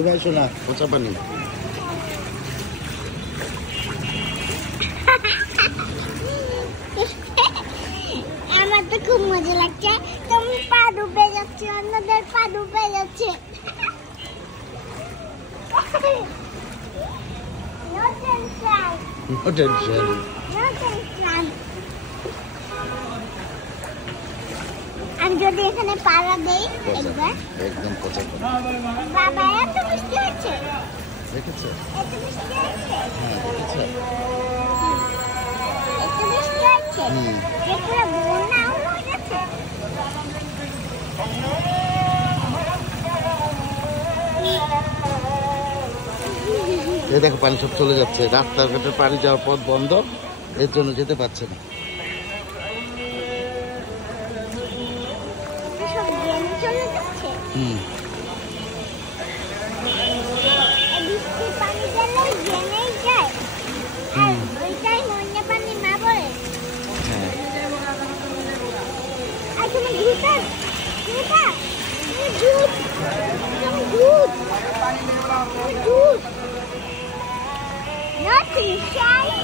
তুমি আসো না, পচা পানি। আমার তো খুব মজা লাগছে। তুমি পা ডুবে যাচ্ছে, অন্যদের পা ডুবে যাচ্ছে। No tension. No tension. No tension. আমি যদি এখানে পাড়া দেই একবার, একদম পচা পানি। বাবা এত মিষ্টি হচ্ছে। দেখেছো? এত মিষ্টি হচ্ছে। হ্যাঁ, দেখেছো? এত মিষ্টি হচ্ছে। যে পুরো বন্যা হয়ে গেছে। এই দেখো পানি সব চলে যাচ্ছে, রাস্তাঘাটের পানি যাওয়ার পথ বন্ধ, এর জন্য যেতে পারছে না। সব ড্রেনে চলে যাচ্ছে। এই বৃষ্টির পানি গেলে ড্রেনেই যায়। আর ওইটাই বন্যা পানি না বলে। হ্যাঁ। আর তুমি ঘুরতে ঘুরতে ভূত, তুমি ভূত, ভূত। Nothing, shy.